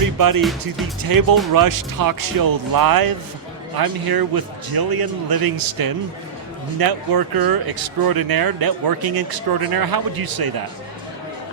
everybody to the Table Rush Talk Show Live. I'm here with Jillian Livingston, networker extraordinaire, networking extraordinaire. How would you say that?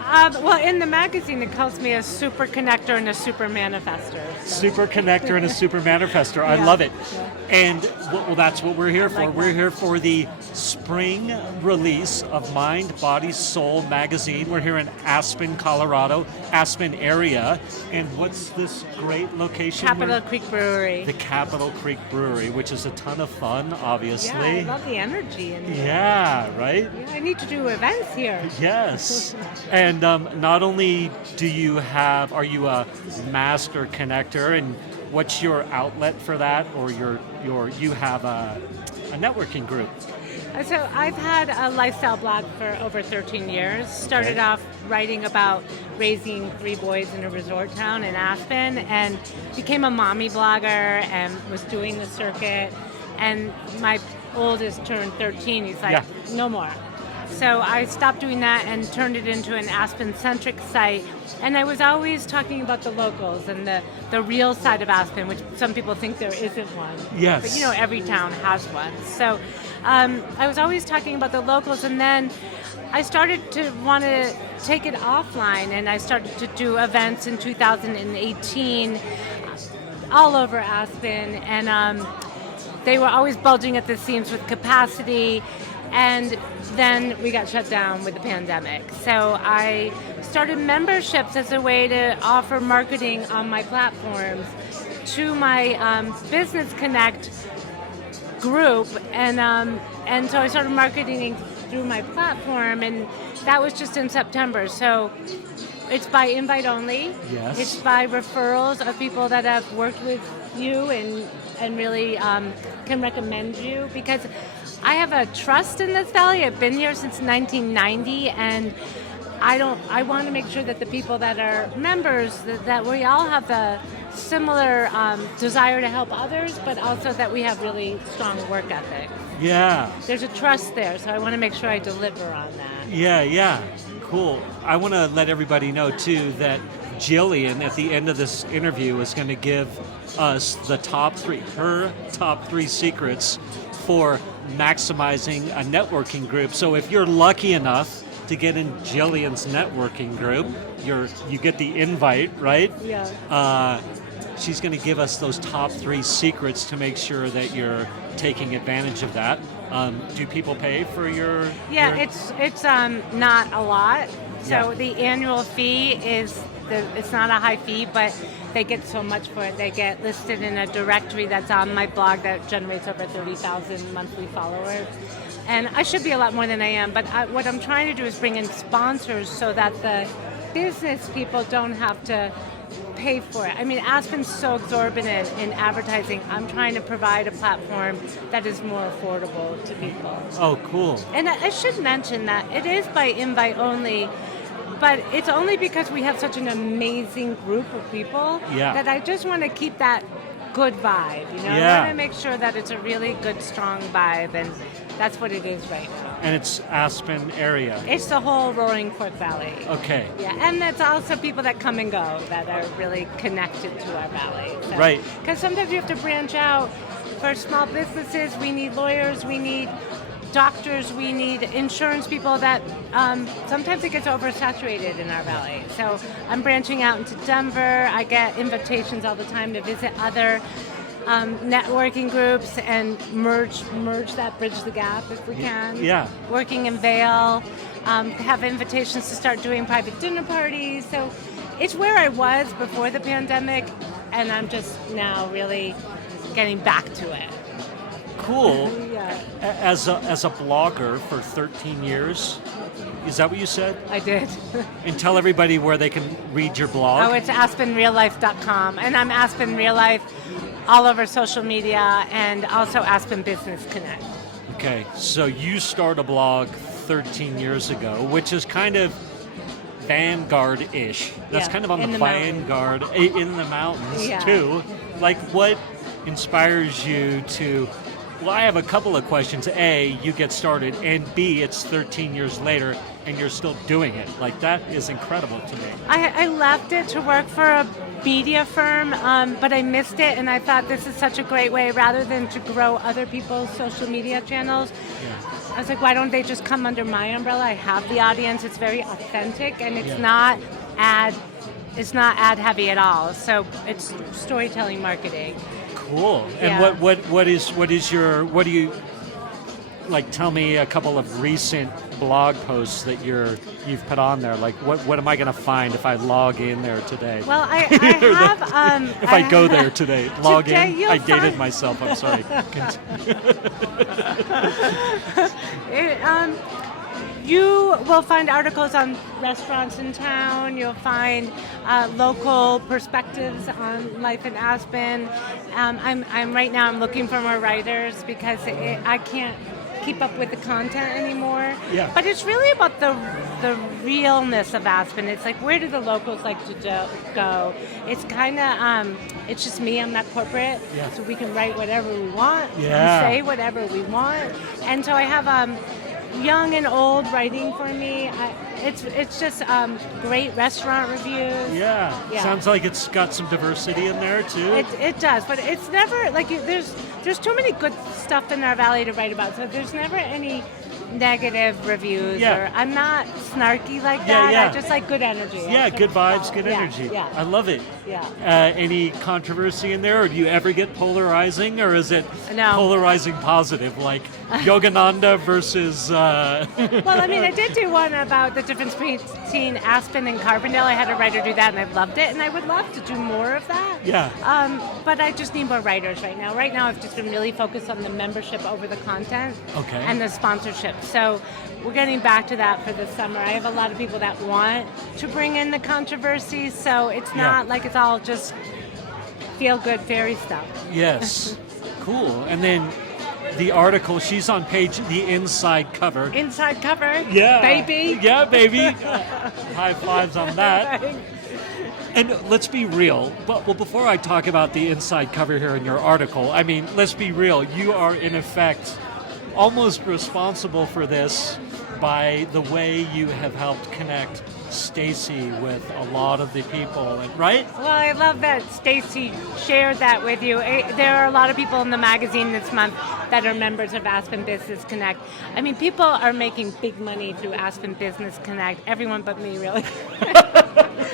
Well, in the magazine, it calls me a super connector and a super manifester. So. Super connector and a super manifester. I love it. Yeah. And well, that's what we're here for. Like we're that. here for the spring release of Mind, Body, Soul magazine. We're here in Aspen, Colorado, Aspen area. And what's this great location? Capitol Creek Brewery. The Capitol Creek Brewery, which is a ton of fun, obviously. Yeah, I love the energy in here. Yeah, right? Yeah, I need to do events here. Yes. And not only are you a master connector, and what's your outlet for that, or you have a networking group? So I've had a lifestyle blog for over 13 years. Started off writing about raising 3 boys in a resort town in Aspen, and became a mommy blogger and was doing the circuit. And my oldest turned 13. He's like, no more. So I stopped doing that and turned it into an Aspen-centric site. And I was always talking about the locals and the real side of Aspen, which some people think there isn't one. Yes. But every town has one. So I was always talking about the locals, and then I started to want to take it offline, and I started to do events in 2018 all over Aspen, and they were always bulging at the seams with capacity. And then we got shut down with the pandemic. So I started memberships as a way to offer marketing on my platforms to my Business Connect group. And so I started marketing through my platform, and that was just in September. So it's by invite only. Yes. It's by referrals of people that have worked with you and really can recommend you, because I have a trust in this valley. I've been here since 1990, and I want to make sure that the people that are members, that we all have the similar desire to help others, but also that we have really strong work ethic. Yeah. There's a trust there, so I want to make sure I deliver on that. Yeah. Cool. I want to let everybody know, too, that Jillian, at the end of this interview, is going to give us her top 3 secrets for maximizing a networking group. So if you're lucky enough to get in Jillian's networking group, you get the invite, right? Yeah. She's going to give us those top 3 secrets to make sure that you're taking advantage of that. Do people pay for your? Yeah, it's not a lot. So Yeah. the annual fee it's not a high fee, but they get so much for it. They get listed in a directory that's on my blog that generates over 30,000 monthly followers. And I should be a lot more than I am, but what I'm trying to do is bring in sponsors so that the business people don't have to pay for it. I mean, Aspen's so exorbitant in advertising. I'm trying to provide a platform that is more affordable to people. Oh, cool. And I should mention that it is by invite only, but it's only because we have such an amazing group of people that I just want to keep that good vibe. I want to make sure that it's a really good, strong vibe, and that's what it is right now. And it's Aspen area. It's the whole Roaring Fork Valley. Okay. Yeah, and it's also people that come and go that are really connected to our valley. So, Right. Because sometimes you have to branch out. For small businesses, we need lawyers, we need doctors, we need insurance people that sometimes it gets oversaturated in our valley. So I'm branching out into Denver. I get invitations all the time to visit other networking groups and merge that, bridge the gap if we can. Yeah. Working in Vail, have invitations to start doing private dinner parties. So it's where I was before the pandemic, and I'm just now really getting back to it. Cool. Yeah. As a blogger for 13 years, is that what you said? I did. And tell everybody where they can read your blog. Oh, it's aspenreallife.com, and I'm Aspen Real Life all over social media, and also Aspen Business Connect. Okay, so you start a blog 13 years ago, which is kind of vanguard-ish. That's kind of on the vanguard in the mountains too. Like, what inspires you to Well, I have a couple of questions. A, you get started, and B, it's 13 years later, and you're still doing it. Like, that is incredible to me. I left it to work for a media firm, but I missed it, and I thought this is such a great way, rather than to grow other people's social media channels. Yeah. I was like, why don't they just come under my umbrella? I have the audience. It's very authentic, and it's not ad heavy at all. So it's storytelling marketing. Cool. And what do you like? Tell me a couple of recent blog posts that you've put on there. Like, what am I going to find if I log in there today? Well, I have. If I go there today, log today in. I dated myself. I'm sorry. You will find articles on restaurants in town. You'll find local perspectives on life in Aspen. I'm right now. I'm looking for more writers because I can't keep up with the content anymore. Yeah. But it's really about the realness of Aspen. It's like, where do the locals like to go? It's kind of it's just me. I'm not corporate, so we can write whatever we want and say whatever we want. And so I have young and old writing for me. It's just great restaurant reviews. Yeah. Sounds like it's got some diversity in there too. It does, but it's never like there's too many good stuff in our valley to write about. So there's never any negative reviews. Or I'm not snarky like that. I just like good energy. Yeah, good vibes, good energy. Yeah. I love it. Yeah. Any controversy in there, or do you ever get polarizing, or is it polarizing positive, like Yogananda versus... Well, I mean, I did do one about the difference between Aspen and Carbondale. I had a writer do that, and I loved it, and I would love to do more of that. Yeah. But I just need more writers right now. Right now, I've just been really focused on the membership over the content and the sponsorship. So we're getting back to that for the summer. I have a lot of people that want to bring in the controversy, so it's not like it's all just feel-good fairy stuff. Yes. Cool. And then the article, she's on the inside cover. Inside cover? Yeah. Baby? Yeah, baby. High fives on that. And let's be real. Well, before I talk about the inside cover here in your article, I mean, let's be real. You are, in effect, almost responsible for this by the way you have helped connect Stacy with a lot of the people, right? Well, I love that Stacy shared that with you. There are a lot of people in the magazine this month that are members of Aspen Business Connect. I mean, people are making big money through Aspen Business Connect. Everyone but me, really.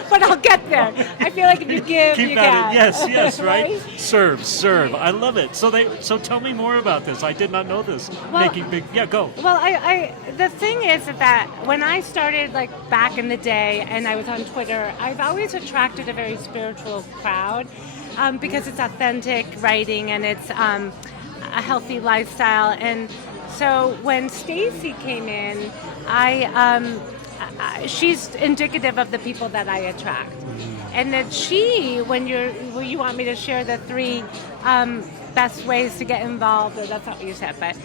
But I'll get there. I feel like if you give, Keep you at get. It. Yes, right? Serve. I love it. So tell me more about this. I did not know this. Well, Making big. Yeah, go. Well, the thing is that when I started, like back in the day, and I was on Twitter, I've always attracted a very spiritual crowd because it's authentic writing and it's a healthy lifestyle. And so when Stacy came in, she's indicative of the people that I attract. And that when you want me to share the 3 best ways to get involved, or that's not what you said, but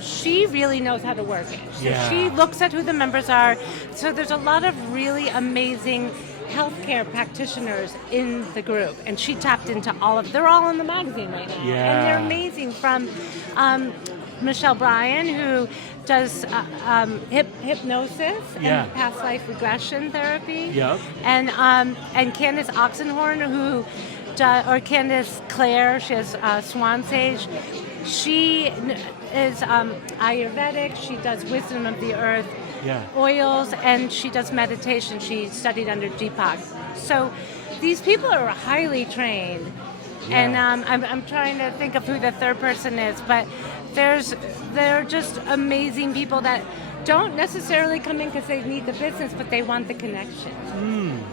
she really knows how to work it. So she looks at who the members are. So there's a lot of really amazing healthcare practitioners in the group, and she tapped into they're all in the magazine right now. And they're amazing, from Michelle Bryan, who does hypnosis and past life regression therapy. Yep. And Candace Oxenhorn, or Candace Clare, she has Swan Sage. She is Ayurvedic. She does wisdom of the earth, oils, and she does meditation. She studied under Deepak. So these people are highly trained. And I'm trying to think of who the third person is, but they're just amazing people that don't necessarily come in because they need the business, but they want the connection.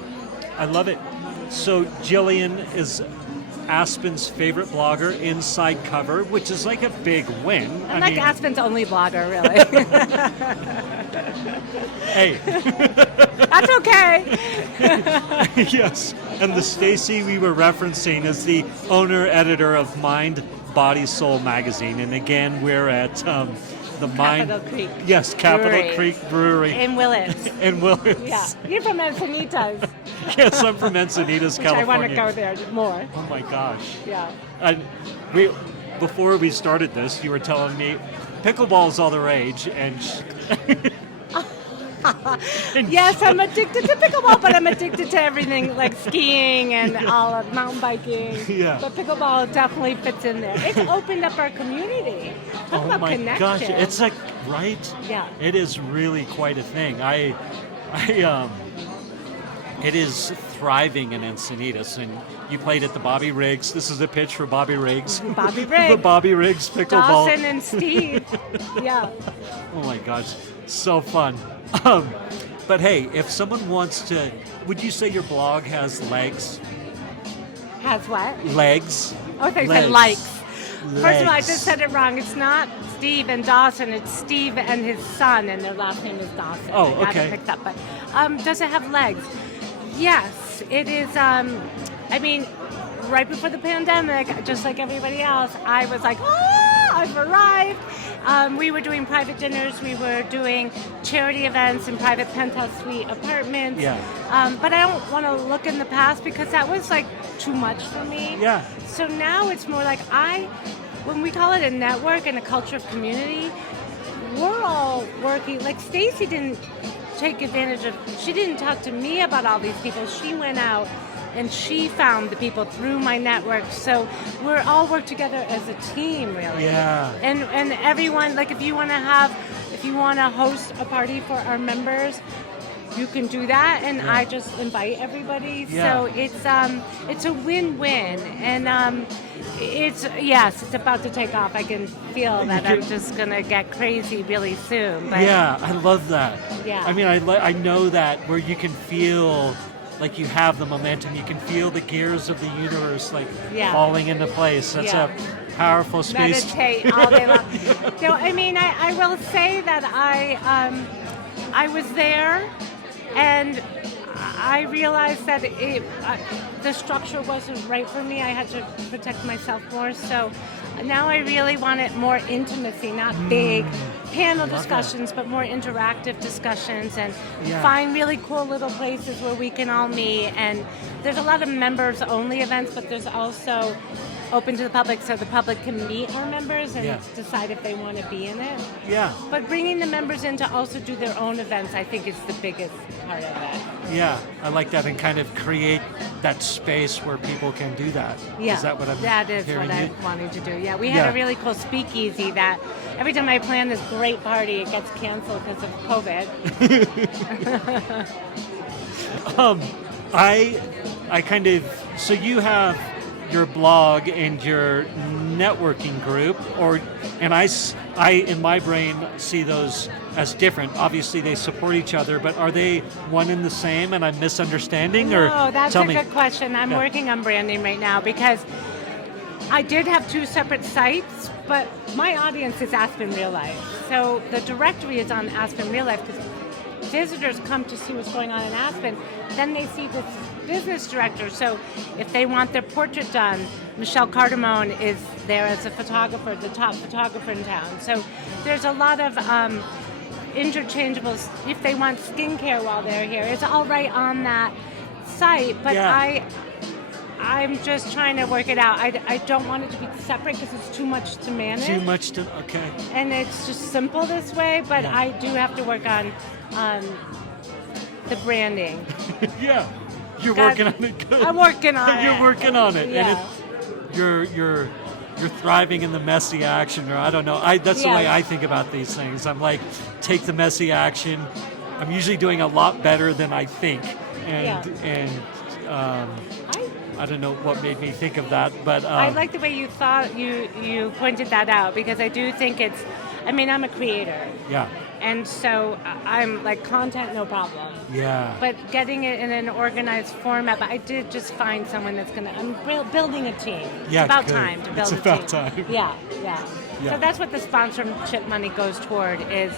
I love it. So Jillian is Aspen's favorite blogger, inside cover, which is like a big win. I'm like Aspen's only blogger, really. Hey. That's okay. Yes. And the Stacy we were referencing is the owner-editor of Mind, Body, Soul magazine. And again, we're at the Capitol Creek. Yes, Capitol Creek Brewery. In Willits. In Willits. Yeah. You're from Encinitas. Yes, I'm from Encinitas, Which California. I want to go there more. Oh my gosh. Yeah. before we started this, you were telling me pickleball is all the rage, and Yes, I'm addicted to pickleball, but I'm addicted to everything like skiing and all of mountain biking. Yeah. But pickleball definitely fits in there. It's opened up our community. Talk oh about my connection. gosh, it's like right. Yeah. It is really quite a thing. It is thriving in Encinitas, and you played at the Bobby Riggs. This is a pitch for Bobby Riggs. Bobby Riggs. The Bobby Riggs pickleball. Dawson and Steve. Yeah. Oh my gosh, so fun. But hey, if someone wants to, would you say your blog has legs? Has what? Legs. Oh, they said likes. First of all, I just said it wrong. It's not Steve and Dawson. It's Steve and his son, and their last name is Dawson. Oh, I got okay. it mixed up. But does it have legs? Yes, it is. I mean, right before the pandemic, just like everybody else, I was like, I've arrived. We were doing private dinners. We were doing charity events in private penthouse suite apartments. Yeah. But I don't want to look in the past because that was like too much for me. Yeah. So now it's more like when we call it a network and a culture of community, we're all working. Like Stacy didn't take advantage of, she didn't talk to me about all these people. She went out and she found the people through my network. So we're all work together as a team, really. Yeah. And everyone, like if you want to host a party for our members, you can do that, and I just invite everybody. Yeah. So it's a win-win, and it's about to take off. I can feel that I'm just gonna get crazy really soon. But yeah, I love that. Yeah. I mean, I know that where you can feel like you have the momentum. You can feel the gears of the universe like falling into place. That's a powerful space. Meditate all day long. No, I mean, I will say that I was there. And I realized that the structure wasn't right for me. I had to protect myself more. So now I really wanted more intimacy, not big panel discussions, but more interactive discussions, and find really cool little places where we can all meet. And there's a lot of members-only events, but there's also open to the public, so the public can meet our members and decide if they want to be in it. Yeah. But bringing the members in to also do their own events, I think, is the biggest part of it. Yeah, I like that, and kind of create that space where people can do that. Yeah, Is that what I'm that is hearing what you? I'm wanting to do. Yeah, we had a really cool speakeasy that every time I plan this great party, it gets canceled because of COVID. I kind of, so you have your blog and your networking group, and I in my brain see those as different. Obviously they support each other, but are they one and the same, and I'm misunderstanding? No, or that's tell a me. good question. I'm working on branding right now because I did have two separate sites, but my audience is Aspen Real Life. So the directory is on Aspen Real Life because visitors come to see what's going on in Aspen, then they see this business director. So if they want their portrait done, Michelle Cardamone is there as a photographer, the top photographer in town. So there's a lot of interchangeables. If they want skincare while they're here, it's all right on that site. But I'm just trying to work it out. I don't want it to be separate because it's too much to manage. Too much to, okay. And it's just simple this way, but I do have to work on the branding. Yeah. You're working on it. Good. I'm working on it. You're working on it. Yeah. And you're thriving in the messy action, or I don't know. That's the way I think about these things. I'm like, take the messy action. I'm usually doing a lot better than I think. And I don't know what made me think of that, but I like the way you thought you pointed that out, because I do think I'm a creator. Yeah. And so I'm like, content, no problem. Yeah. But getting it in an organized format, but I did just find someone that's I'm building a team. Yeah, it's about good. time to build It's a team. about time. Yeah. Yeah. So that's what the sponsorship money goes toward, is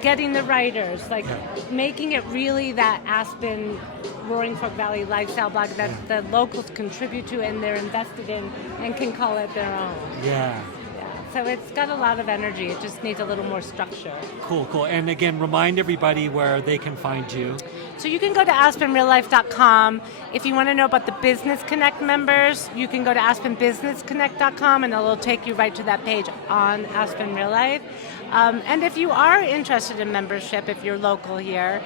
getting the writers, making it really that Aspen, Roaring Fork Valley lifestyle blog that the locals contribute to and they're invested in and can call it their own. Yeah. So it's got a lot of energy. It just needs a little more structure. Cool. And again, remind everybody where they can find you. So you can go to aspenreallife.com. If you want to know about the Business Connect members, you can go to aspenbusinessconnect.com, and it'll take you right to that page on Aspen Real Life. And if you are interested in membership, if you're local here,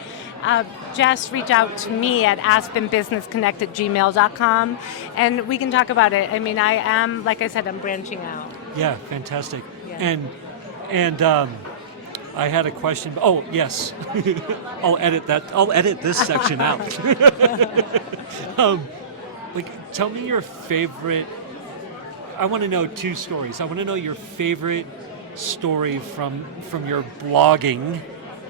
just reach out to me at aspenbusinessconnect@gmail.com, and we can talk about it. I mean, I am, like I said, I'm branching out. Yeah, fantastic. Yeah. And I had a question. Oh, yes. I'll edit that. I'll edit this section out. Tell me your favorite. I want to know 2 stories. I want to know your favorite story from your blogging,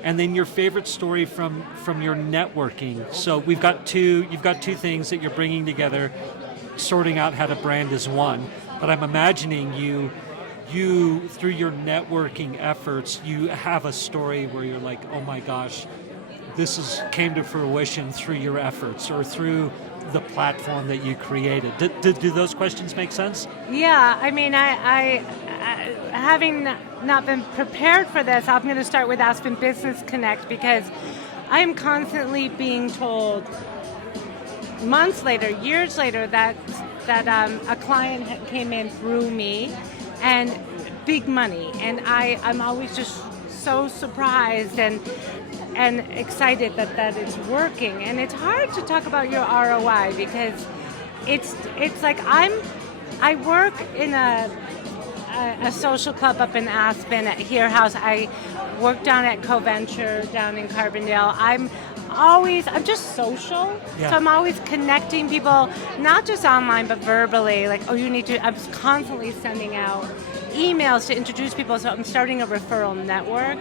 and then your favorite story from your networking. So you've got two things that you're bringing together. Sorting out how to brand is one, but I'm imagining you through your networking efforts, you have a story where you're like, oh my gosh, this came to fruition through your efforts or through the platform that you created. Do those questions make sense? Yeah, I mean, I having not been prepared for this, I'm going to start with Aspen Business Connect, because I'm constantly being told months later, years later, that a client came in through me, and big money, and I'm always just so surprised and excited that it's working. And it's hard to talk about your ROI, because it's like I work in a social club up in Aspen at Here House. I work down at CoVenture down in Carbondale. I'm just social, yeah. So I'm always connecting people, not just online, but verbally, like, I'm constantly sending out emails to introduce people, so I'm starting a referral network.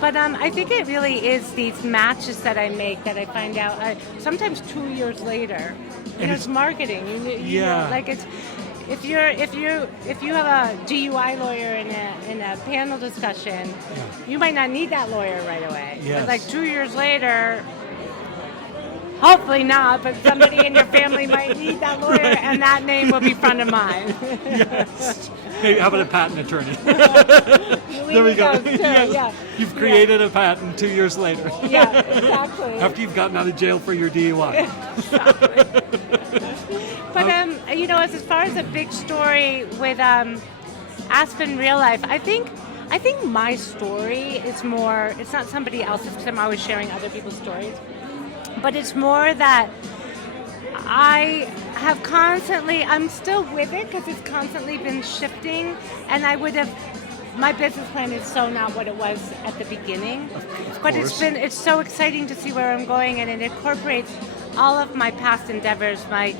But I think it really is these matches that I make that I find out sometimes 2 years later. It's marketing. You know, like it's if you have a DUI lawyer in a panel discussion, you might not need that lawyer right away. Yes. But like 2 years later, hopefully not, but somebody in your family might need that lawyer, and that name will be front of mind. Yes. Maybe, how about a patent attorney? There we go. Yes. Yeah. You've created a patent 2 years later. Yeah, exactly. After you've gotten out of jail for your DUI. Exactly. But as far as a big story with Aspen Real Life, I think my story is more. It's not somebody else's, because I'm always sharing other people's stories. But it's more that I have I'm still with it, because it's constantly been shifting, and my business plan is so not what it was at the beginning. But it's so exciting to see where I'm going, and it incorporates all of my past endeavors, my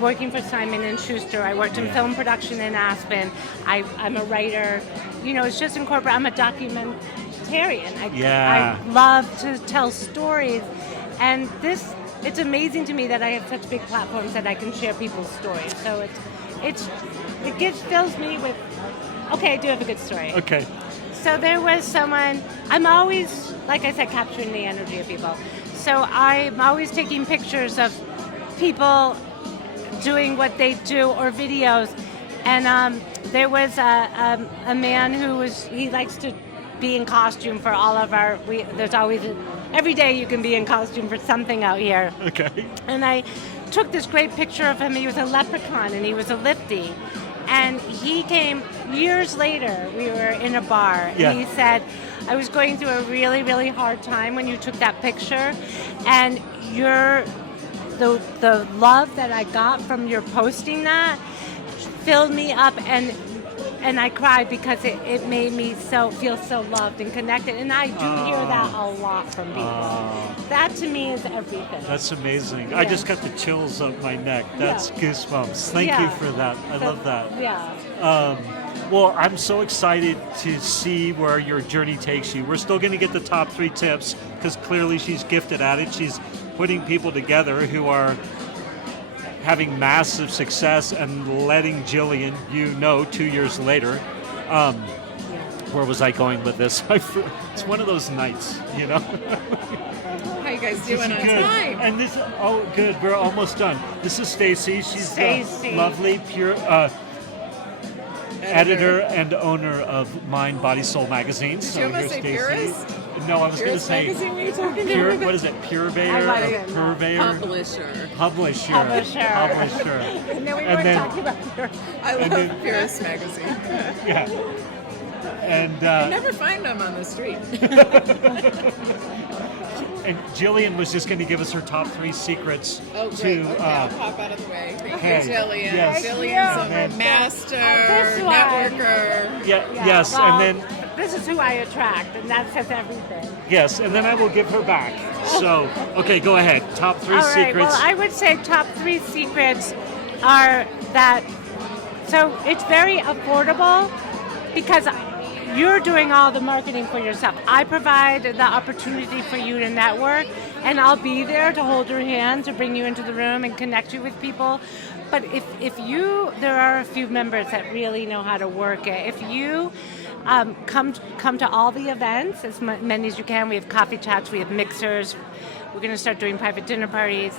working for Simon & Schuster. I worked in film production in Aspen. I'm a writer. It's just incorporated. I'm a documentarian. I love to tell stories. And it's amazing to me that I have such big platforms that I can share people's stories. So it fills me with, okay, I do have a good story. Okay. So there was someone, I'm always, like I said, capturing the energy of people. So I'm always taking pictures of people doing what they do, or videos. And there was a man he likes to be in costume for all of there's always every day you can be in costume for something out here. Okay. And I took this great picture of him. He was a leprechaun, and he was a lifty. And he came years later. We were in a bar, and he said, I was going through a really, really hard time when you took that picture, and the love that I got from your posting that filled me up, and I cried, because it made me feel so loved and connected. And I do hear that a lot from people. That to me is everything. That's amazing. Yeah. I just got the chills up my neck. That's goosebumps. Thank you for that. I love that. Yeah. Well, I'm so excited to see where your journey takes you. We're still going to get the top 3 tips, because clearly she's gifted at it. She's putting people together who are having massive success and letting Jillian, 2 years later. Where was I going with this? It's one of those nights, How you guys doing on time? And good. We're almost done. This is Stacy. She's lovely, pure. editor and owner of Mind, Body, Soul magazines. Did you almost say Purist? No, I was going to Purist say magazine, were you talking pure. about? What is it? Purveyor? I might have Purveyor? Publisher. Publisher. Publisher. No, we And weren't then- talking about Pure. I love then- Purist magazine. Yeah. And I never find them on the street. and Jillian was just going to give us her top 3 secrets Oh, to. great. Okay, I'll pop out of the way. Thank hey, you, Jillian. yes. Jillian's Thank a you. master This one. networker. Yes, well, and then this is who I attract, and that says everything. yes, and then I will give her back. So, okay, go ahead. Top 3 All right. secrets. Well, I would say top 3 secrets are that. So it's very affordable because you're doing all the marketing for yourself. I provide the opportunity for you to network, and I'll be there to hold your hand, to bring you into the room and connect you with people. But there are a few members that really know how to work it. If you come to all the events, as many as you can. We have coffee chats, we have mixers. We're going to start doing private dinner parties.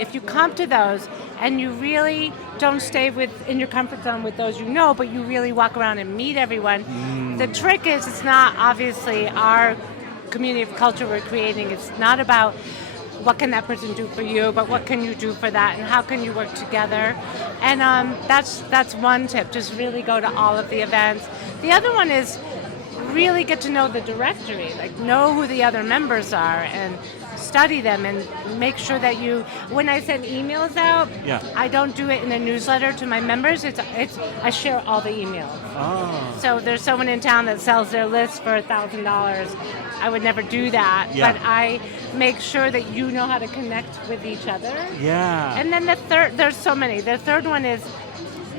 If you come to those and you really don't stay in your comfort zone with those you know, but you really walk around and meet everyone, the trick is it's not obviously our community of culture we're creating. It's not about what can that person do for you, but what can you do for that, and how can you work together? And that's one tip. Just really go to all of the events. The other one is really get to know the directory, like know who the other members are and study them and make sure that when I send emails out, I don't do it in a newsletter to my members. I share all the emails. Oh. So there's someone in town that sells their list for $1,000. I would never do that, but I make sure that you know how to connect with each other. Yeah. And then there's so many. The third one is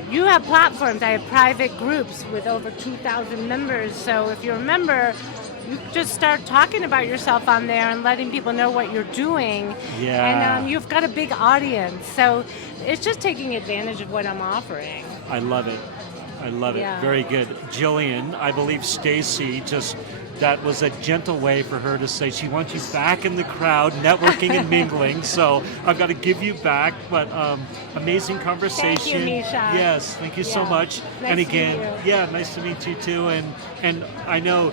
you have platforms. I have private groups with over 2,000 members. So if you're a member, you just start talking about yourself on there and letting people know what you're doing. Yeah. And you've got a big audience. So it's just taking advantage of what I'm offering. I love it. I love it. Yeah. Very good. Jillian, I believe Stacy that was a gentle way for her to say she wants you back in the crowd, networking and mingling. So I've got to give you back, but amazing conversation. Thank you, Misha. Yes, thank you so much. Nice and to meet again, you. nice to meet you too. And I know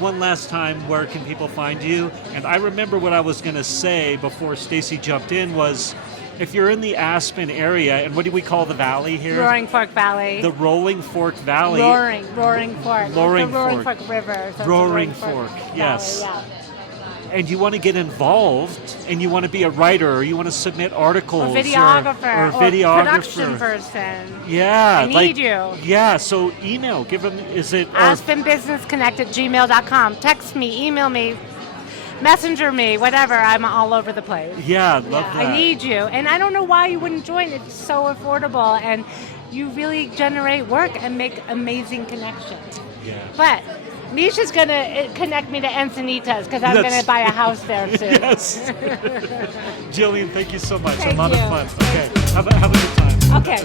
one last time, where can people find you? And I remember what I was going to say before Stacy jumped in was, if you're in the Aspen area, and what do we call the valley here? Roaring Fork Valley. The Rolling Fork Valley. Roaring Fork. Roaring the Roaring Fork. Fork River. So Roaring it's the Fork, Valley, yes. Yeah. And you want to get involved, and you want to be a writer, or you want to submit articles. Or videographer. Or videographer. Production person. Yeah. I need you. Yeah, so email. Give them, is it? AspenBusinessConnect@gmail.com. Text me, email me, messenger me, whatever. I'm all over the place. Yeah, love that. I need you. And I don't know why you wouldn't join. It's so affordable, and you really generate work and make amazing connections. Yeah. But Misha's going to connect me to Encinitas because I'm going to buy a house there soon. Yes. Jillian, thank you so much. Thank a lot you. of fun. Okay. Have a good time. Okay.